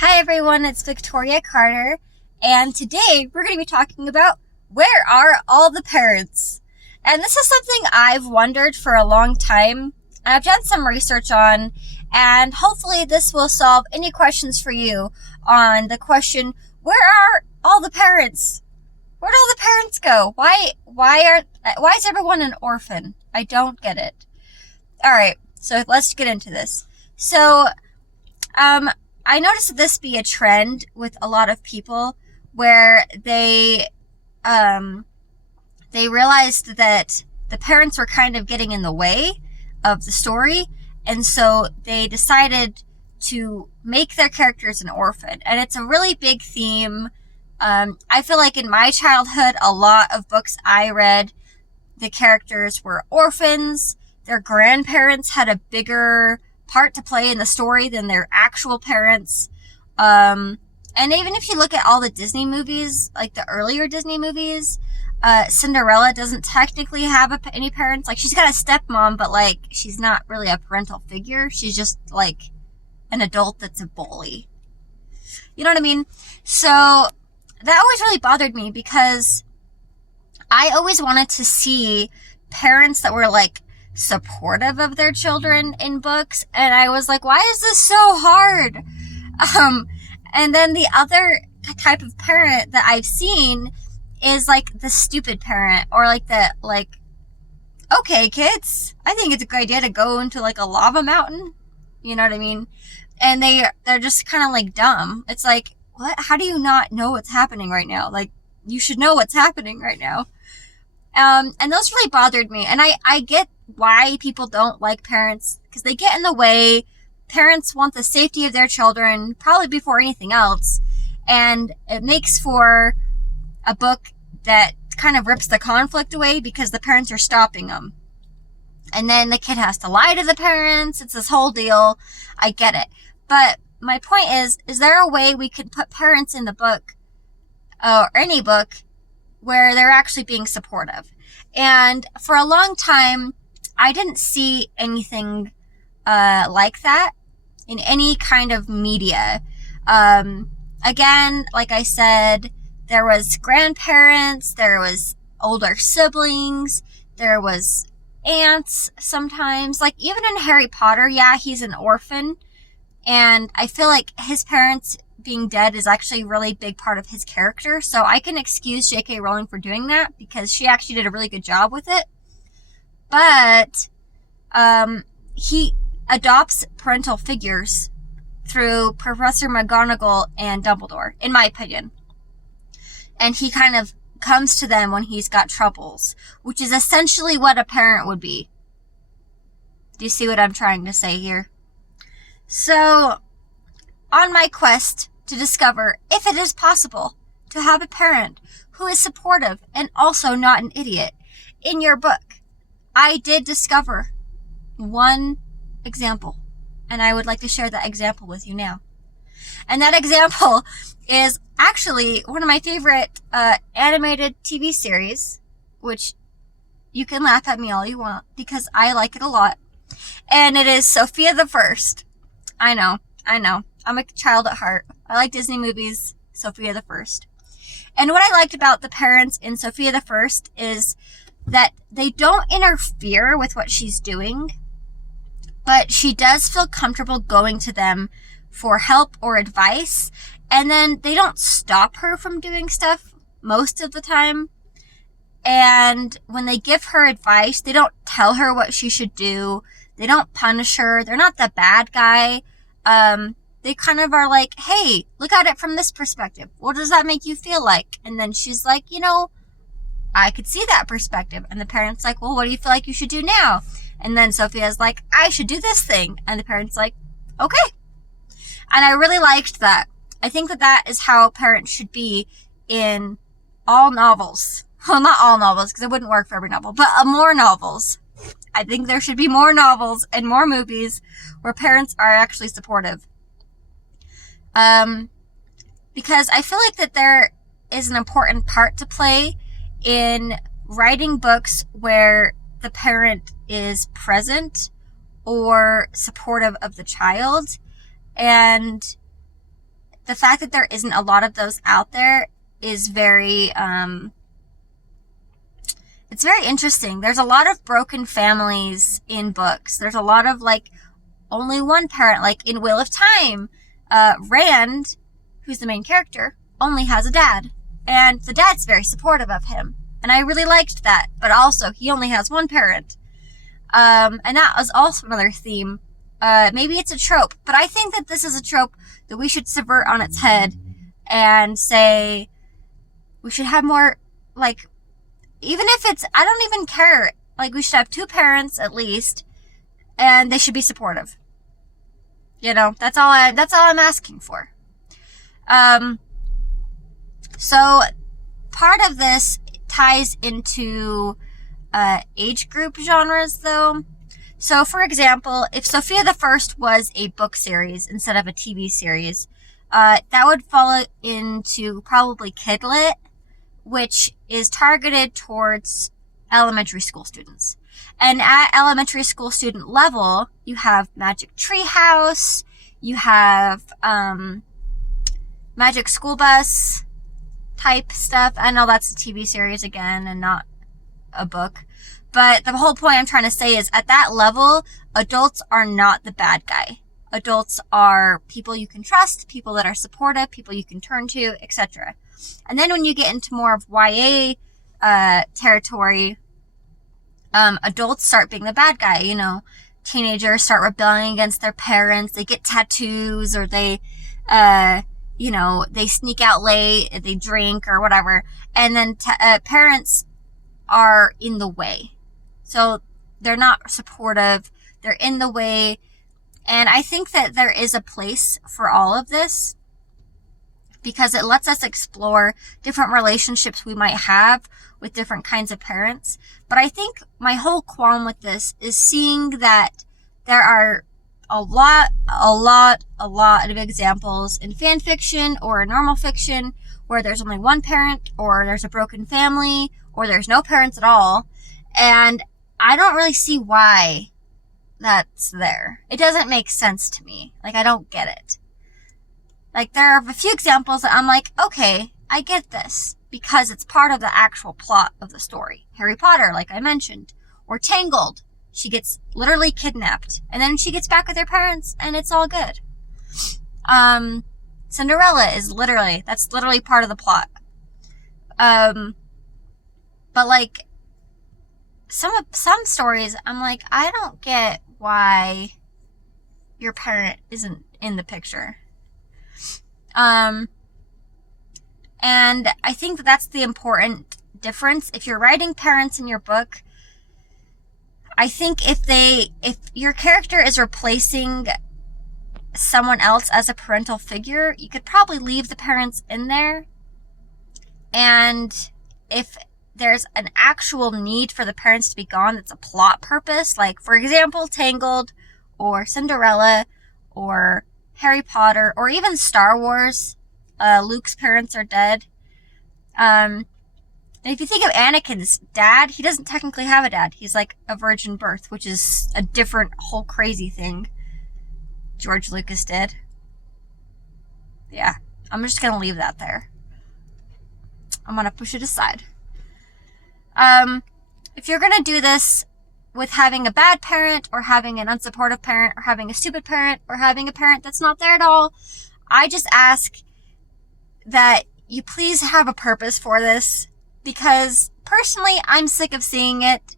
Hi everyone, it's Victoria Carter, and today we're going to be talking about where are all the parents? And this is something I've wondered for a long time. I've done some research on, and hopefully this will solve any questions for you on the question, where are all the parents? Where'd all the parents go? Why is everyone an orphan? I don't get it. Alright, so let's get into this. I noticed this be a trend with a lot of people where they realized that the parents were kind of getting in the way of the story, and so they decided to make their characters an orphan. And it's a really big theme. I feel like in my childhood, a lot of books I read, the characters were orphans. Their grandparents had a bigger part to play in the story than their actual parents. And even if you look at all the Disney movies, like the earlier Disney movies, Cinderella doesn't technically have any parents. Like, she's got a stepmom, but like, she's not really a parental figure. She's just like an adult that's a bully. You know what I mean? So that always really bothered me because I always wanted to see parents that were like supportive of their children in books, and I was like, why is this so hard? And then the other type of parent that I've seen is like the stupid parent, or like okay kids, I think it's a good idea to go into like a lava mountain. You know what I mean? And they're just kind of like dumb. It's like, what? How do you not know what's happening right now? Like, you should know what's happening right now. And those really bothered me. And I get why people don't like parents, because they get in the way. Parents want the safety of their children, probably before anything else. And it makes for a book that kind of rips the conflict away because the parents are stopping them. And then the kid has to lie to the parents. It's this whole deal. I get it. But my point is there a way we could put parents in the book, or any book, where they're actually being supportive? And for a long time, I didn't see anything like that in any kind of media. Again, like I said, there was grandparents, there was older siblings, there was aunts sometimes. Like, even in Harry Potter, yeah, he's an orphan, and I feel like his parents being dead is actually a really big part of his character. So I can excuse J.K. Rowling for doing that because she actually did a really good job with it. But he adopts parental figures through Professor McGonagall and Dumbledore, in my opinion. And he kind of comes to them when he's got troubles, which is essentially what a parent would be. Do you see what I'm trying to say here? So, on my quest to discover if it is possible to have a parent who is supportive and also not an idiot, in your book, I did discover one example, and I would like to share that example with you now. And that example is actually one of my favorite animated TV series, which you can laugh at me all you want because I like it a lot. And it is Sofia the First. I know. I'm a child at heart. I like Disney movies. Sofia the First. And what I liked about the parents in Sofia the First is that they don't interfere with what she's doing, but she does feel comfortable going to them for help or advice, and then they don't stop her from doing stuff most of the time. And when they give her advice, they don't tell her what she should do. They don't punish her. They're not the bad guy. They kind of are like, hey, look at it from this perspective. What does that make you feel like? And then she's like, I could see that perspective. And the parent's like, well, what do you feel like you should do now? And then Sophia's like, I should do this thing. And the parent's like, okay. And I really liked that. I think that is how parents should be in all novels. Well, not all novels, because it wouldn't work for every novel, but more novels. I think there should be more novels and more movies where parents are actually supportive. Because I feel like that there is an important part to play in writing books where the parent is present or supportive of the child. And the fact that there isn't a lot of those out there is very, it's very interesting. There's a lot of broken families in books. There's a lot of, like, only one parent, like in Wheel of Time. Rand, who's the main character, only has a dad. And the dad's very supportive of him. And I really liked that. But also, he only has one parent. And that was also another theme. Maybe it's a trope. But I think that this is a trope that we should subvert on its head and say we should have more, like, even if it's, I don't even care. Like, we should have two parents at least, and they should be supportive. You know, that's all I'm asking for. So part of this ties into age group genres, though. So, for example, if Sophia the First was a book series instead of a TV series, that would fall into probably Kidlit, which is targeted towards elementary school students. And at elementary school student level, you have Magic Tree House, you have Magic School Bus type stuff. I know that's a TV series again and not a book. But the whole point I'm trying to say is at that level, adults are not the bad guy. Adults are people you can trust, people that are supportive, people you can turn to, etc. And then when you get into more of YA territory, adults start being the bad guy. You know, teenagers start rebelling against their parents. They get tattoos, or they, they sneak out late, they drink or whatever. And then parents are in the way. So they're not supportive. They're in the way. And I think that there is a place for all of this, because it lets us explore different relationships we might have with different kinds of parents. But I think my whole qualm with this is seeing that there are a lot of examples in fan fiction or in normal fiction where there's only one parent, or there's a broken family, or there's no parents at all. And I don't really see why that's there. It doesn't make sense to me. Like, I don't get it. Like, there are a few examples that I'm like, okay, I get this, because it's part of the actual plot of the story. Harry Potter, like I mentioned. Or Tangled. She gets literally kidnapped, and then she gets back with her parents, and it's all good. Cinderella is that's literally part of the plot. But like, some stories, I'm like, I don't get why your parent isn't in the picture. And I think that's the important difference. If you're writing parents in your book, I think if your character is replacing someone else as a parental figure, you could probably leave the parents in there. And if there's an actual need for the parents to be gone that's a plot purpose, like, for example, Tangled, or Cinderella, or Harry Potter, or even Star Wars, Luke's parents are dead. And if you think of Anakin's dad, he doesn't technically have a dad. He's like a virgin birth, which is a different whole crazy thing George Lucas did. Yeah, I'm just gonna leave that there. I'm gonna push it aside. If you're gonna do this with having a bad parent, or having an unsupportive parent, or having a stupid parent, or having a parent that's not there at all, I just ask that you please have a purpose for this, because personally, I'm sick of seeing it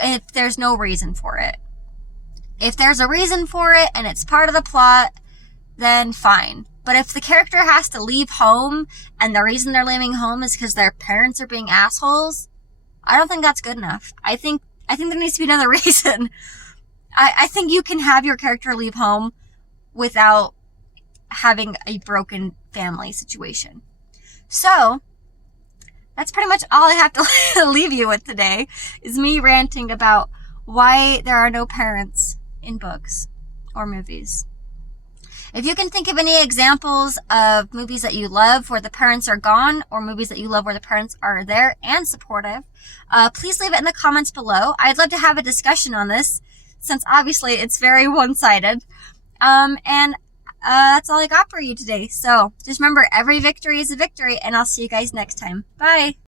if there's no reason for it. If there's a reason for it and it's part of the plot, then fine. But if the character has to leave home, and the reason they're leaving home is because their parents are being assholes, I don't think that's good enough. I think there needs to be another reason. I think you can have your character leave home without having a broken family situation. So, that's pretty much all I have to leave you with today, is me ranting about why there are no parents in books or movies. If you can think of any examples of movies that you love where the parents are gone, or movies that you love where the parents are there and supportive, please leave it in the comments below. I'd love to have a discussion on this, since obviously it's very one-sided. And that's all I got for you today. So just remember, every victory is a victory, and I'll see you guys next time. Bye.